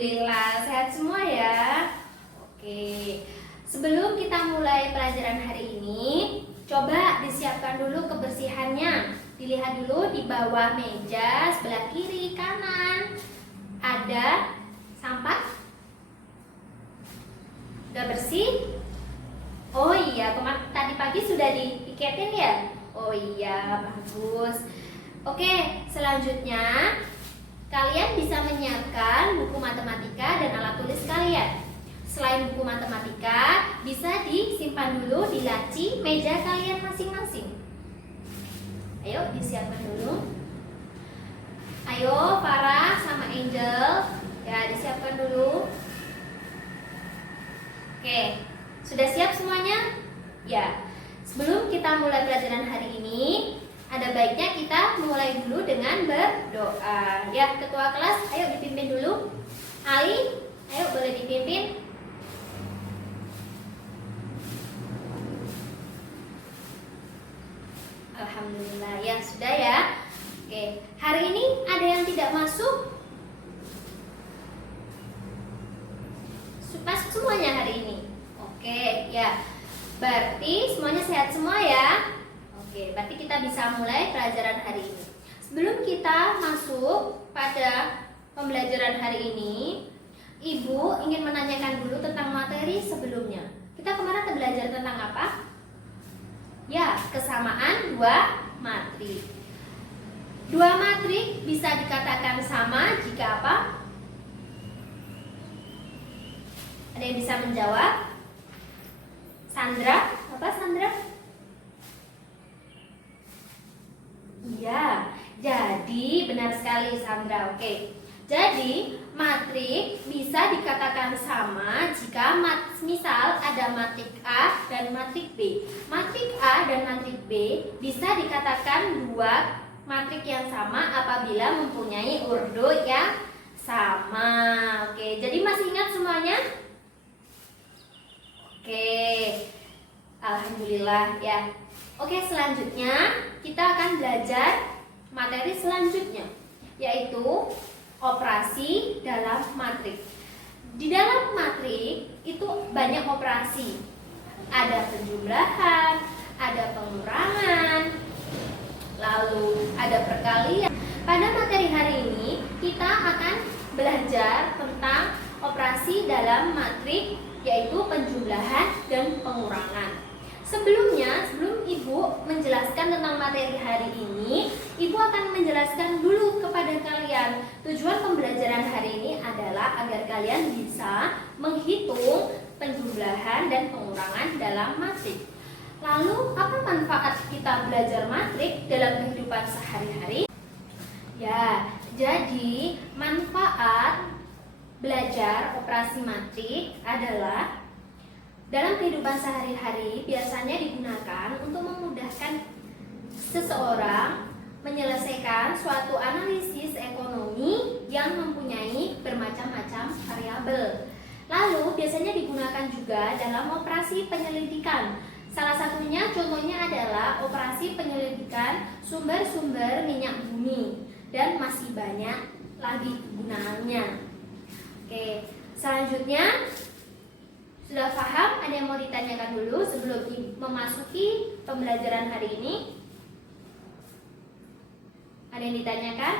Alhamdulillah, sehat semua ya. Oke, sebelum kita mulai pelajaran hari ini, coba disiapkan dulu kebersihannya. Dilihat dulu di bawah meja sebelah kiri kanan. Ada sampah? Udah bersih? Oh iya, tadi pagi sudah diiketin ya? Oh iya, bagus. Oke, selanjutnya kalian bisa menyiapkan buku matematika dan alat tulis kalian. Selain buku matematika, bisa disimpan dulu di laci meja kalian masing-masing. Ayo, disiapkan dulu. Ayo, Farah sama Angel, ya disiapkan dulu. Oke, sudah siap semuanya? Ya, sebelum kita mulai pelajaran hari ini, ada baiknya kita mulai dulu dengan berdoa. Ya, ketua kelas, ayo dipimpin dulu. Ali, ayo boleh dipimpin. Alhamdulillah, ya sudah ya. Oke, hari ini ada yang tidak masuk? Masuk semuanya hari ini. Oke, ya. Berarti semuanya sehat semua ya. Oke, berarti kita bisa mulai pelajaran hari ini. Sebelum kita masuk pada pembelajaran hari ini, Ibu ingin menanyakan dulu tentang materi sebelumnya. Kita kemarin belajar tentang apa? Ya, kesamaan dua matrik. Dua matrik bisa dikatakan sama jika apa? Ada yang bisa menjawab? Sandra, apa Sandra? Iya, jadi benar sekali Sandra. Oke, jadi matrik bisa dikatakan sama jika misal ada matrik A dan matrik B. Matrik A dan matrik B bisa dikatakan dua matrik yang sama apabila mempunyai urut yang sama. Oke, jadi masih ingat semuanya? Oke, alhamdulillah ya. Oke, selanjutnya kita akan belajar materi selanjutnya, yaitu operasi dalam matrik. Di dalam matrik itu banyak operasi. Ada penjumlahan, ada pengurangan, lalu ada perkalian. Pada materi hari ini kita akan belajar tentang operasi dalam matrik, yaitu penjumlahan dan pengurangan. Sebelumnya, sebelum Ibu menjelaskan tentang materi hari ini, Ibu akan menjelaskan dulu kepada kalian. Tujuan pembelajaran hari ini adalah agar kalian bisa menghitung penjumlahan dan pengurangan dalam matrik. Lalu, apa manfaat kita belajar matrik dalam kehidupan sehari-hari? Ya, jadi manfaat belajar operasi matrik adalah dalam kehidupan sehari-hari biasanya digunakan untuk memudahkan seseorang menyelesaikan suatu analisis ekonomi yang mempunyai bermacam-macam variabel. Lalu biasanya digunakan juga dalam operasi penyelidikan. Salah satunya contohnya adalah operasi penyelidikan sumber-sumber minyak bumi, dan masih banyak lagi kegunaannya. Oke, selanjutnya sudah paham? Ada yang mau ditanyakan dulu sebelum memasuki pembelajaran hari ini? Ada yang ditanyakan?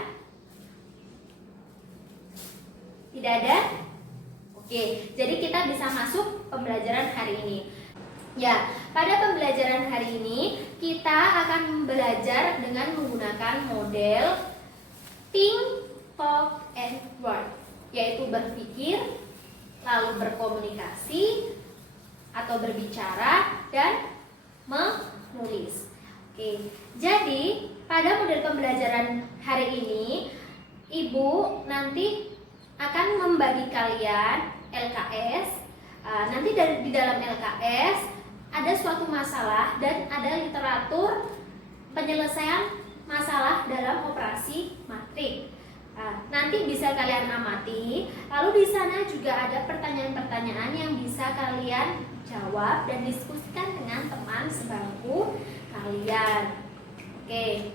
Tidak ada? Oke, jadi kita bisa masuk pembelajaran hari ini. Ya, pada pembelajaran hari ini kita akan belajar dengan menggunakan model think, talk, and work, yaitu berpikir, lalu berkomunikasi atau berbicara, dan menulis. Oke, jadi pada model pembelajaran hari ini Ibu nanti akan membagi kalian LKS. Nanti di dalam LKS ada suatu masalah dan ada literatur penyelesaian masalah dalam operasi matrik. Nanti bisa kalian amati. Lalu di sana juga ada pertanyaan-pertanyaan yang bisa kalian jawab dan diskusikan dengan teman sebangku kalian. Oke,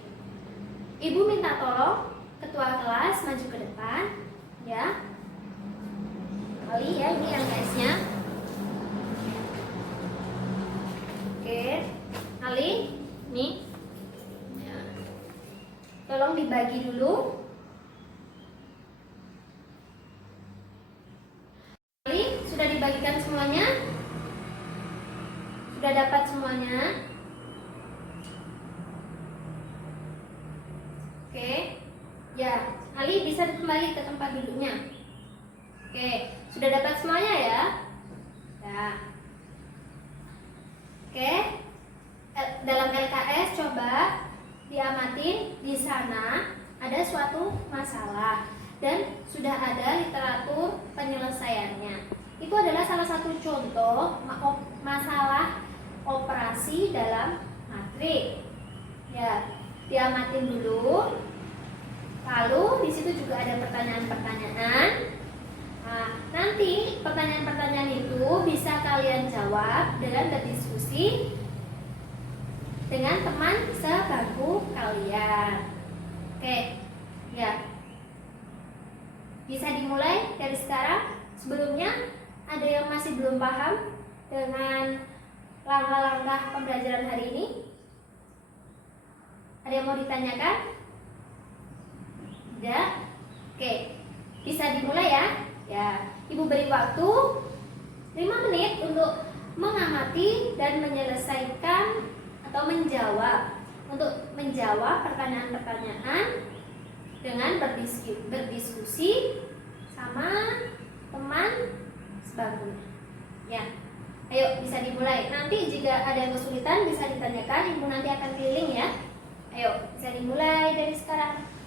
Ibu minta tolong ketua kelas maju ke depan, ya. kali ya, ini LKS-nya. Oke, kali nih. Ya. Tolong dibagi dulu. Kali sudah dibagikan semuanya? Sudah dapat semuanya? Oke. Ya, Ali bisa kembali ke tempat duduknya. Oke, sudah dapat semuanya ya? Ya. Oke. Dalam LKS coba diamatin, di sana ada suatu masalah dan sudah ada literatur penyelesaiannya. Itu adalah salah satu contoh masalah operasi dalam matrik. Ya, diamatin dulu. Lalu di situ juga ada pertanyaan-pertanyaan. Nah, nanti pertanyaan-pertanyaan itu bisa kalian jawab dengan berdiskusi dengan teman sebangku kalian. Oke, ya. Bisa dimulai dari sekarang. Sebelumnya, ada yang masih belum paham dengan langkah-langkah pembelajaran hari ini? Ada yang mau ditanyakan? Tidak? Oke, bisa dimulai ya. Ya, Ibu beri waktu 5 menit untuk mengamati dan menyelesaikan atau menjawab pertanyaan-pertanyaan dengan berdiskusi sama teman sebangkunya. Ya, ayo bisa dimulai. Nanti jika ada yang kesulitan bisa ditanyakan, Ibu nanti akan keliling ya. Ayo bisa dimulai dari sekarang.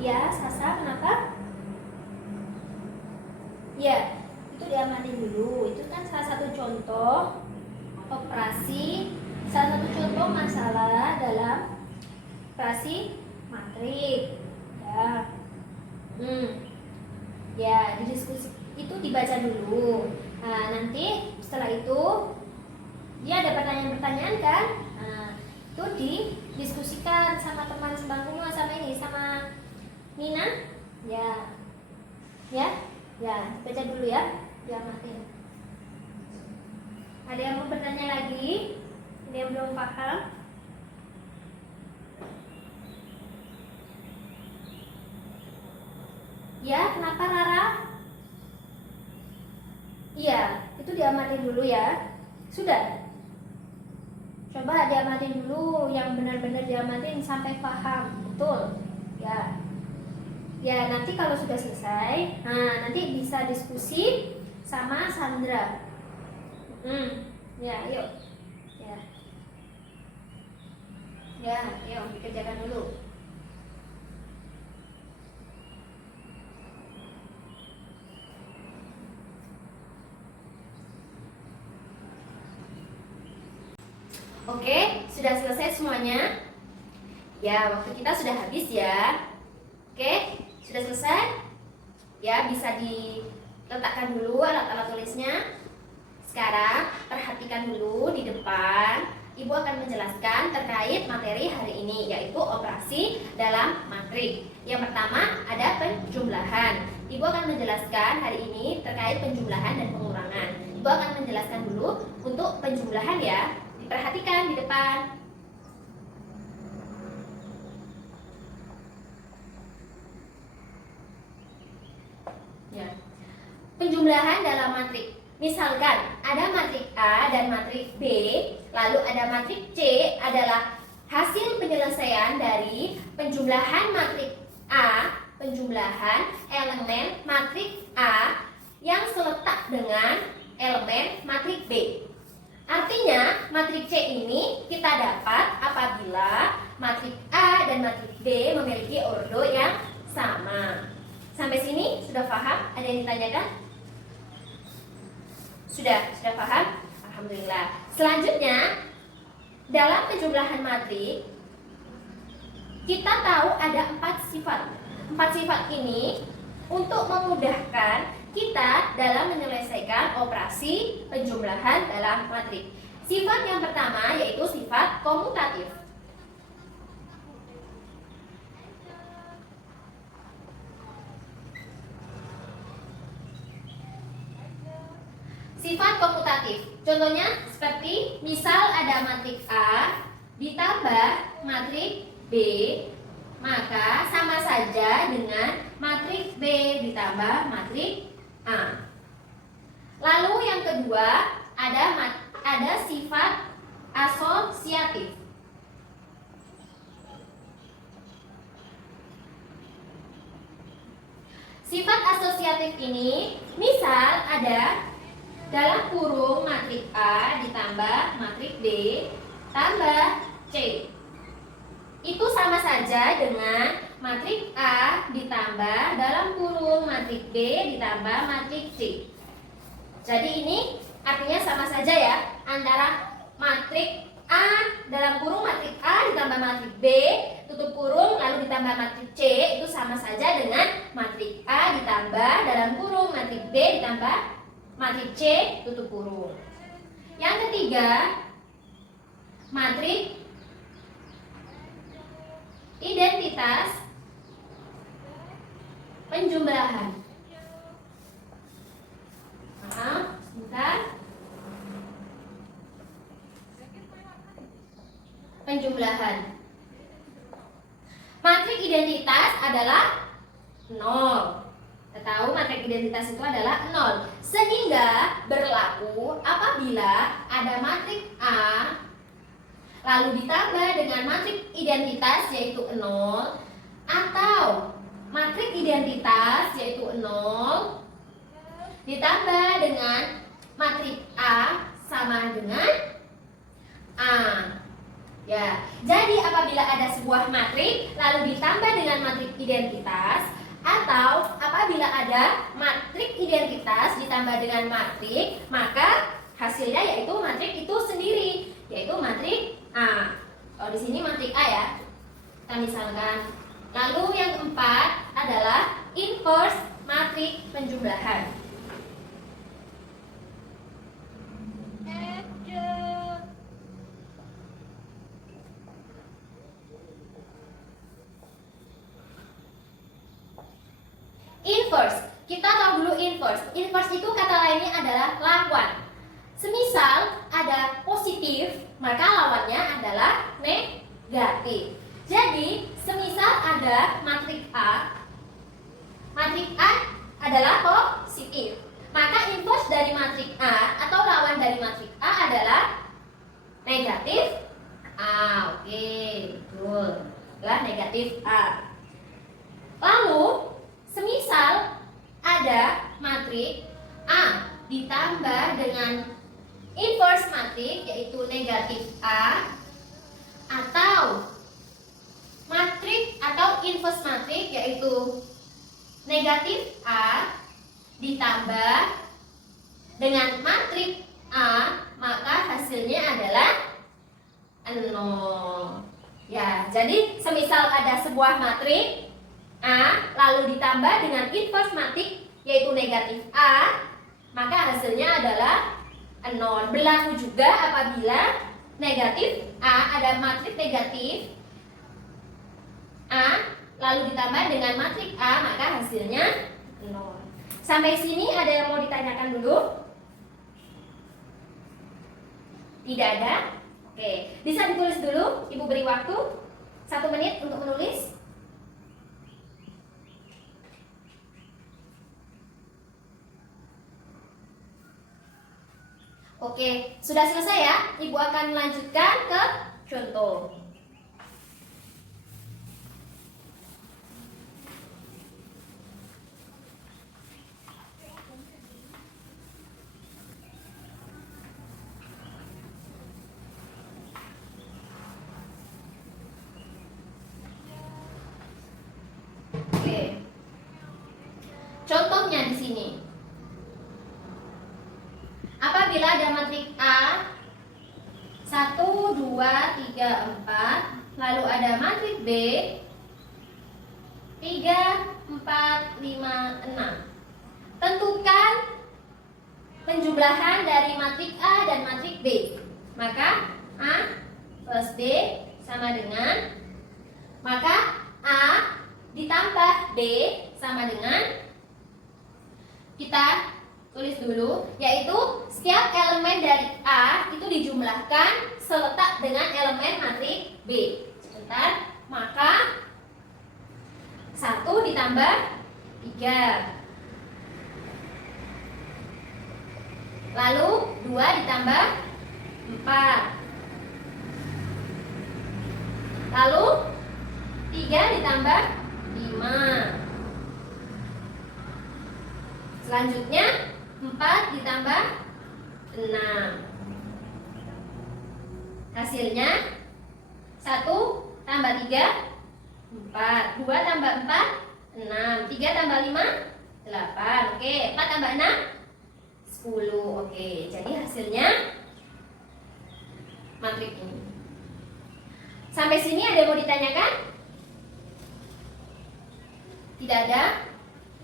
Ya, Sasa, kenapa? Ya, itu diamati dulu. Itu kan salah satu contoh operasi, salah satu contoh masalah dalam operasi matrik. Ya, ya, didiskusi itu dibaca dulu. Nah, nanti setelah itu dia ada pertanyaan-pertanyaan kan? Nah, itu didiskusikan sama teman sebangkunya, sama ini, sama Nina, ya, baca dulu ya, diamatin. Ada yang mau bertanya lagi? Ada yang belum paham? Ya, kenapa Rara? Iya, itu diamatin dulu ya. Sudah. Coba diamatin dulu, yang benar-benar diamatin sampai paham, betul. Ya. Ya, nanti kalau sudah selesai, nah nanti bisa diskusi sama Sandra. Ya, yuk. Ya, yuk dikerjakan dulu. Oke, sudah selesai semuanya? Ya, waktu kita sudah habis ya. Oke. Sudah selesai? Ya, bisa diletakkan dulu alat-alat tulisnya. Sekarang, perhatikan dulu di depan. Ibu akan menjelaskan terkait materi hari ini, yaitu operasi dalam matrik. Yang pertama, ada penjumlahan. Ibu akan menjelaskan hari ini terkait penjumlahan dan pengurangan. Ibu akan menjelaskan dulu untuk penjumlahan ya. Diperhatikan di depan. Penjumlahan dalam matrik. Misalkan ada matrik A dan matrik B, lalu ada matrik C adalah hasil penyelesaian dari penjumlahan matrik A, penjumlahan elemen matrik A yang seletak dengan elemen matrik B. Artinya, matrik C ini kita dapat apabila matrik A dan matrik B memiliki ordo yang sama. Sampai sini sudah paham? Ada yang ditanyakan? Sudah paham? Alhamdulillah. Selanjutnya, dalam penjumlahan matrik, kita tahu ada 4 sifat. 4 sifat ini untuk memudahkan kita dalam menyelesaikan operasi penjumlahan dalam matriks. Sifat yang pertama yaitu sifat komutatif. Sifat komutatif. Contohnya seperti misal ada matriks A ditambah matriks B, maka sama saja dengan matriks B ditambah matriks A. Lalu yang kedua ada sifat asosiatif. Sifat asosiatif ini misal ada dalam kurung matriks A ditambah matriks B tambah C. Itu sama saja dengan matriks A ditambah dalam kurung matriks B ditambah matriks C. Jadi ini artinya sama saja ya, antara matriks A dalam kurung matriks A ditambah matriks B tutup kurung lalu ditambah matriks C itu sama saja dengan matriks A ditambah dalam kurung matriks B ditambah matriks C tutup kurung. Yang ketiga, matriks identitas penjumlahan. Maaf, sebentar. Penjumlahan. Matriks identitas adalah 0. Kita tahu matriks identitas itu adalah 0. Sehingga berlaku apabila ada matriks A lalu ditambah dengan matriks identitas yaitu 0 atau matriks identitas yaitu 0 ditambah dengan matriks A sama dengan A. Ya, jadi apabila ada sebuah matriks lalu ditambah dengan matriks identitas atau apabila ada matriks identitas ditambah dengan matriks, maka hasilnya yaitu matriks itu sendiri, yaitu matriks A. Kalau di sini matriks A ya. Kita misalkan. Lalu yang keempat adalah inverse matriks penjumlahan. Inverse, kita tahu dulu inverse. Inverse itu kata lainnya adalah lawan. Semisal ada positif, maka lawannya adalah negatif. Jadi, semisal ada matriks A adalah positif. Maka inverse dari matriks A atau lawan dari matriks A adalah negatif A. Oke, betul. Adalah negatif A. Lalu semisal ada matriks A ditambah dengan inverse matriks yaitu negatif A atau matriks atau inverse matriks yaitu negatif A ditambah dengan matriks A, maka hasilnya adalah 0. Ya, jadi semisal ada sebuah matriks A lalu ditambah dengan inverse matriks yaitu negatif A, maka hasilnya adalah 0. Berlaku juga apabila negatif A ada matriks negatif A lalu ditambah dengan matriks A, maka hasilnya 0. Sampai sini ada yang mau ditanyakan dulu? Tidak ada? Oke, bisa ditulis dulu. Ibu beri waktu 1 menit untuk menulis. Oke, sudah selesai ya? Ibu akan melanjutkan ke contoh. Oke. Contohnya di sini. Apabila ada matriks A 1, 2, 3, 4, lalu ada matriks B 3, 4, 5, 6. Tentukan penjumlahan dari matrik A dan matrik B. Maka A plus B sama dengan, maka A ditambah B sama dengan, kita tulis dulu, yaitu setiap elemen dari A itu dijumlahkan seletak dengan elemen matrik B. Sebentar, maka 1 ditambah 3, lalu 2 ditambah 4, lalu 3 ditambah 5, selanjutnya 4 ditambah 6. Hasilnya 1 tambah 3, 4, 2 tambah 4, 6, 3 tambah 5, 8. Oke, 4 tambah 6, 10. Oke, jadi hasilnya matrik ini. Sampai sini ada yang mau ditanyakan? Tidak ada?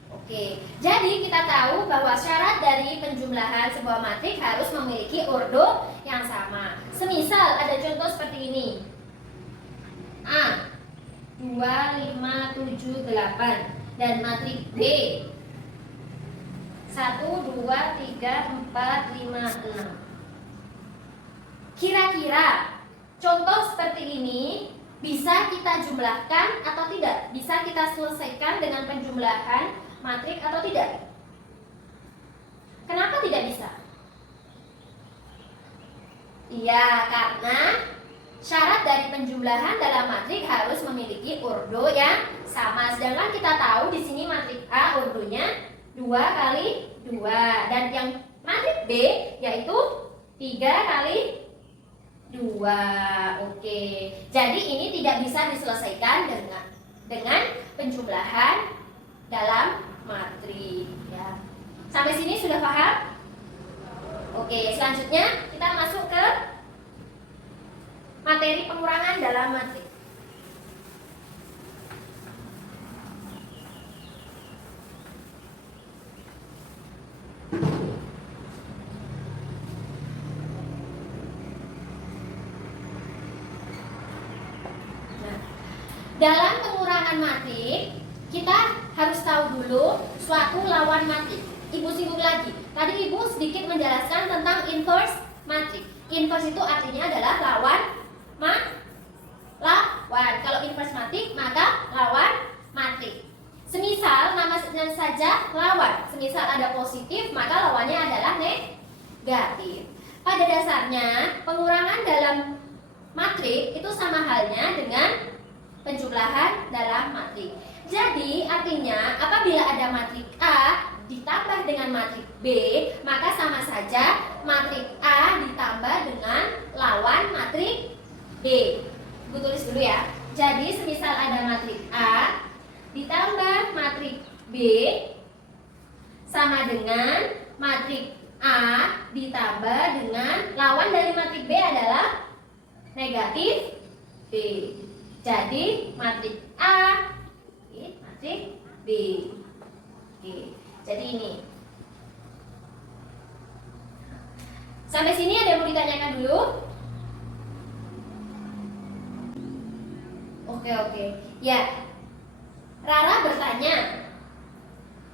Oke, jadi kita tahu bahwa syarat dari penjumlahan sebuah matrik harus memiliki ordo yang sama. Semisal ada contoh seperti ini. A 2, 5, 7, 8 dan matrik B 1, 2, 3, 4, 5, 6. Kira-kira contoh seperti ini bisa kita jumlahkan atau tidak? Bisa kita selesaikan dengan penjumlahan matrik atau tidak? Kenapa tidak bisa? Iya, karena syarat dari penjumlahan dalam matrik harus memiliki ordo yang sama. Sedangkan kita tahu di sini matrik A ordonya 2 kali 2 dan yang matrik B yaitu 3 kali 2. Oke. Jadi ini tidak bisa diselesaikan dengan penjumlahan dalam matrik ya. Sampai sini sudah paham? Oke, selanjutnya kita masuk ke materi pengurangan dalam matrik. Nah, dalam pengurangan matrik kita harus tahu dulu suatu lawan matrik. Ibu singgung lagi. Tadi Ibu sedikit menjelaskan tentang inverse matrik. Inverse itu artinya adalah lawan. Kalau inverse matrik maka lawan matrik. Semisal namanya saja lawan. Semisal ada positif maka lawannya adalah negatif. Pada dasarnya pengurangan dalam matrik itu sama halnya dengan penjumlahan dalam matrik. Jadi artinya apabila ada matrik A ditambah dengan matrik B, maka sama saja matrik A ditambah dengan lawan matrik B. Ibu tulis dulu ya. Jadi semisal ada matrik A ditambah matrik B sama dengan matrik A ditambah dengan lawan dari matrik B adalah negatif B. Jadi matrik A, matrik B. Oke. Jadi ini. Sampai sini ada yang mau ditanyakan dulu? Oke. Ya. Rara bertanya,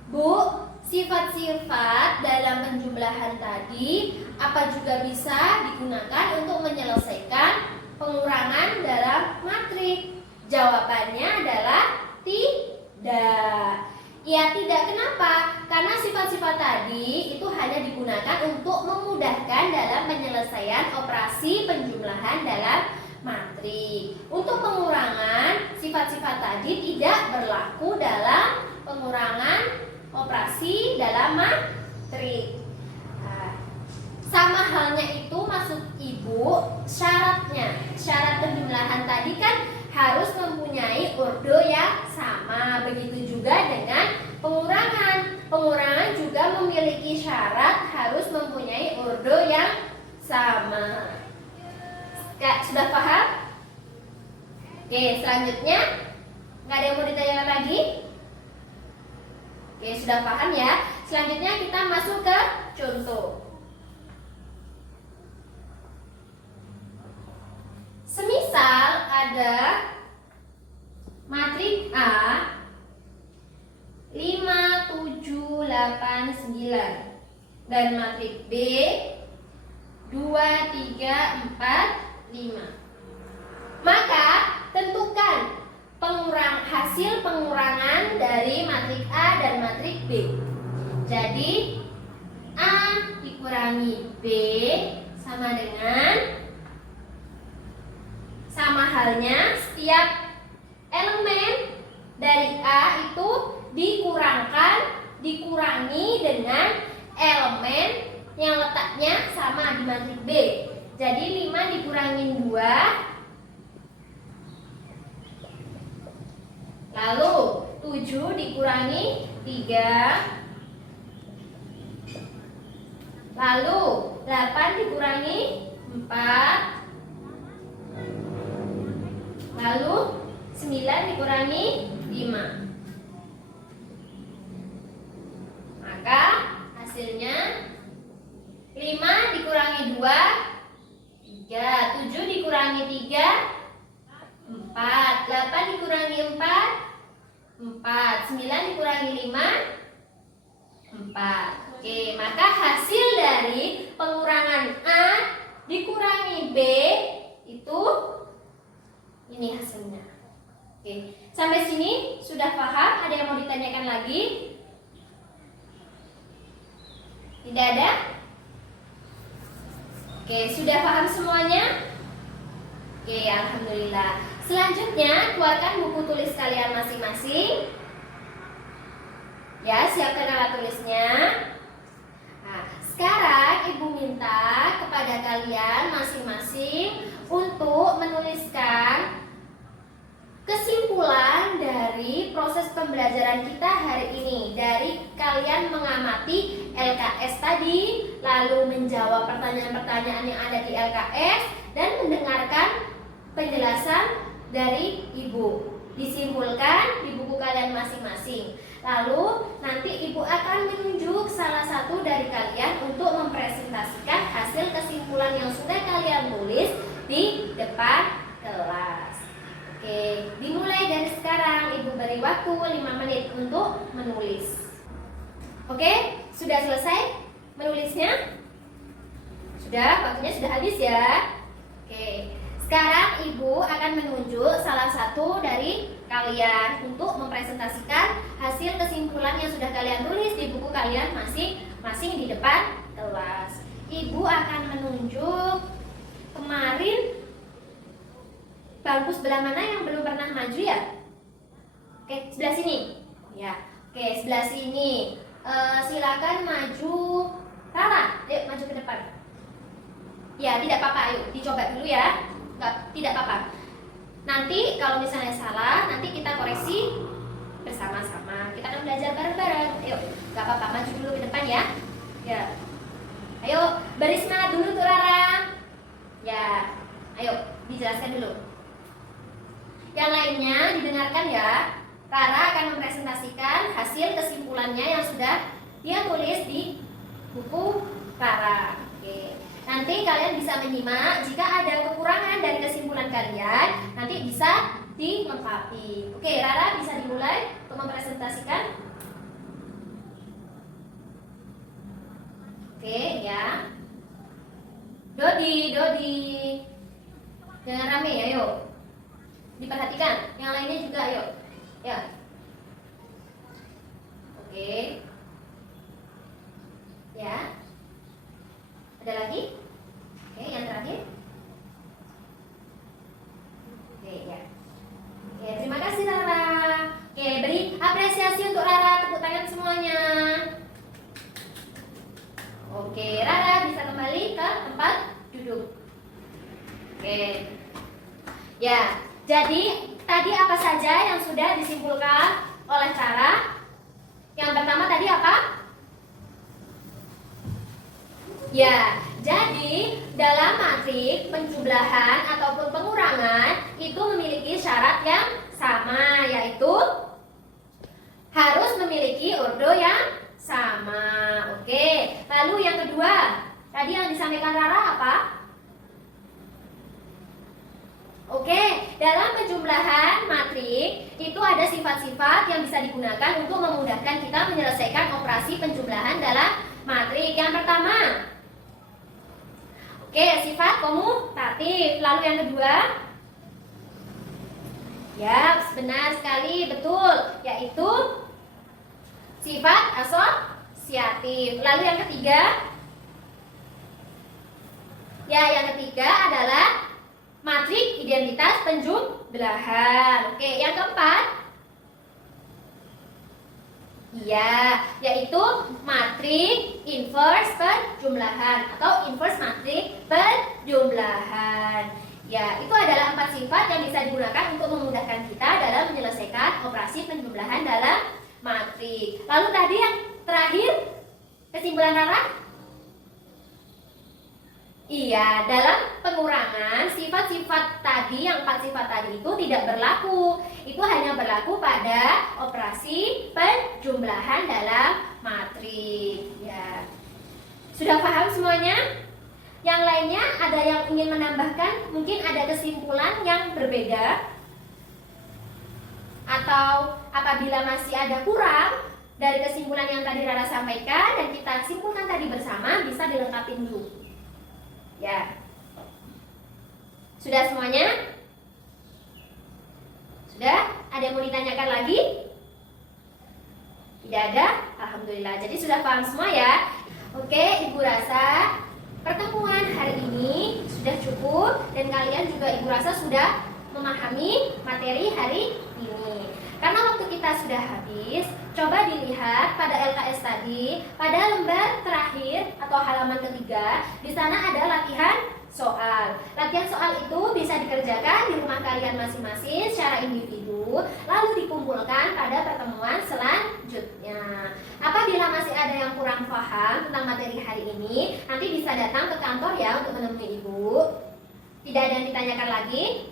Bu, sifat-sifat dalam penjumlahan tadi apa juga bisa digunakan untuk menyelesaikan pengurangan dalam matrik? Jawabannya adalah tidak. Ya tidak, kenapa? Karena sifat-sifat tadi itu hanya digunakan untuk memudahkan dalam penyelesaian operasi penjumlahan dalam matrik. Untuk pengurangan, sifat-sifat tadi tidak berlaku dalam pengurangan operasi dalam matrik. Nah, sama halnya itu maksud Ibu syaratnya. Syarat penjumlahan tadi kan harus mempunyai ordo yang sama. Begitu juga dengan pengurangan. Pengurangan juga memiliki syarat harus mempunyai ordo yang sama. Sudah paham? Oke, selanjutnya nggak ada yang mau ditanyakan lagi? Oke, sudah paham ya? Selanjutnya kita masuk ke contoh. Semisal ada matrik A 5, 7, 8, 9 dan matrik B 2, 3, 4, 5. Maka tentukan hasil pengurangan dari matrik A dan matrik B. Jadi A dikurangi B sama dengan, sama halnya setiap elemen dari A itu dikurangi dengan elemen yang letaknya sama di matrik B. Jadi 5 dikurangin 2, lalu 7 dikurangi 3, lalu 8 dikurangi 4, lalu 9 dikurangi 5. Maka hasilnya 5 dikurangi 2, 3, 7 dikurangi 3, 4, 8 dikurangi 4, 9 dikurangi 5, 4. Oke, maka hasil dari pengurangan A dikurangi B itu ini hasilnya. Oke, sampai sini sudah paham? Ada yang mau ditanyakan lagi? Tidak ada? Oke, sudah paham semuanya? Oke, alhamdulillah. Selanjutnya, keluarkan buku tulis kalian masing-masing. Ya, siapkan alat tulisnya. Nah, sekarang Ibu minta kepada kalian masing-masing untuk menuliskan kesimpulan dari proses pembelajaran kita hari ini. Dari kalian mengamati LKS tadi, lalu menjawab pertanyaan-pertanyaan yang ada di LKS, dan mendengarkan penjelasan dari Ibu. Disimpulkan di buku kalian masing-masing. Lalu nanti Ibu akan menunjuk salah satu dari kalian untuk mempresentasikan hasil kesimpulan yang sudah kalian tulis di depan kelas. Oke, dimulai dari sekarang. Ibu beri waktu 5 menit untuk menulis. Oke, sudah selesai menulisnya? Sudah, waktunya sudah habis ya. Oke, sekarang Ibu akan menunjuk salah satu dari kalian untuk mempresentasikan hasil kesimpulan yang sudah kalian tulis di buku kalian masing-masing di depan kelas. Ibu akan menunjuk kemarin bangku sebelah mana yang belum pernah maju ya? Oke, sebelah sini. Ya, oke, sebelah sini. Silakan maju. Rara, ayo maju ke depan. Ya, tidak apa-apa, ayo dicoba dulu ya. Tidak apa-apa. Nanti kalau misalnya salah, nanti kita koreksi bersama-sama. Kita akan belajar bareng-bareng. Ayo, nggak apa-apa, maju dulu ke depan ya. Ya. Ayo, beri semangat dulu tuh Rara. Ya. Ayo, dijelaskan dulu. Yang lainnya didengarkan ya. Rara akan mempresentasikan hasil kesimpulannya yang sudah dia tulis di buku Rara. Oke. Nanti kalian bisa menyimak, jika ada kekurangan dari kesimpulan kalian, nanti bisa dilengkapi. Oke, Rara bisa dimulai untuk mempresentasikan. Oke, ya. Dodi. Jangan rame ya, yuk. Diperhatikan, yang lainnya juga, yuk. Ya. Oke. Ya. Ada lagi? Oke, yang terakhir. Oke, ya. Oke, terima kasih Rara. Oke, beri apresiasi untuk Rara, tepuk tangan semuanya. Oke, Rara bisa kembali ke tempat duduk. Oke. Ya, jadi tadi apa saja yang sudah disimpulkan oleh Rara? Yang pertama tadi apa? Ya, jadi dalam matrik penjumlahan ataupun pengurangan itu memiliki syarat yang sama, yaitu harus memiliki ordo yang sama. Oke, lalu yang kedua, tadi yang disampaikan Rara apa? Oke, dalam penjumlahan matrik itu ada sifat-sifat yang bisa digunakan untuk memudahkan kita menyelesaikan operasi penjumlahan dalam matrik. Yang pertama, oke, sifat komutatif. Lalu yang kedua, ya, benar sekali, betul, yaitu sifat asosiatif. Lalu yang ketiga, ya, yang ketiga adalah matrik identitas penjumlahan. Oke, yang keempat, iya, yaitu matrik inverse penjumlahan atau inverse matrik penjumlahan. Ya, itu adalah 4 sifat yang bisa digunakan untuk memudahkan kita dalam menyelesaikan operasi penjumlahan dalam matrik. Lalu tadi yang terakhir, kesimpulan Rara? Iya, dalam pengurangan sifat-sifat tadi, yang 4 sifat tadi itu tidak berlaku. Itu hanya berlaku pada operasi penjumlahan dalam matrik. Ya. Sudah paham semuanya? Yang lainnya ada yang ingin menambahkan? Mungkin ada kesimpulan yang berbeda? Atau apabila masih ada kurang dari kesimpulan yang tadi Rara sampaikan dan kita simpulkan tadi bersama, bisa dilengkapi dulu. Ya. Sudah semuanya? Sudah? Ada yang mau ditanyakan lagi? Tidak ada? Alhamdulillah. Jadi sudah paham semua ya? Oke, Ibu rasa pertemuan hari ini sudah cukup dan kalian juga Ibu rasa sudah memahami materi hari ini. Karena waktu kita sudah habis, coba dilihat pada LKS tadi, pada lembar terakhir atau halaman ketiga, di sana ada latihan soal. Latihan soal itu bisa dikerjakan di rumah kalian masing-masing secara individu, lalu dikumpulkan pada pertemuan selanjutnya. Apabila masih ada yang kurang paham tentang materi hari ini, nanti bisa datang ke kantor ya untuk menemui Ibu. Tidak ada yang ditanyakan lagi?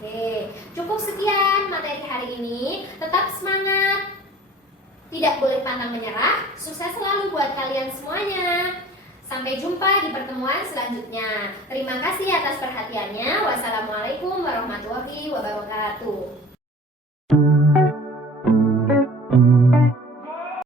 Oke, cukup sekian materi hari ini. Tetap semangat, tidak boleh pantang menyerah. Sukses selalu buat kalian semuanya. Sampai jumpa di pertemuan selanjutnya. Terima kasih atas perhatiannya. Wassalamualaikum warahmatullahi wabarakatuh.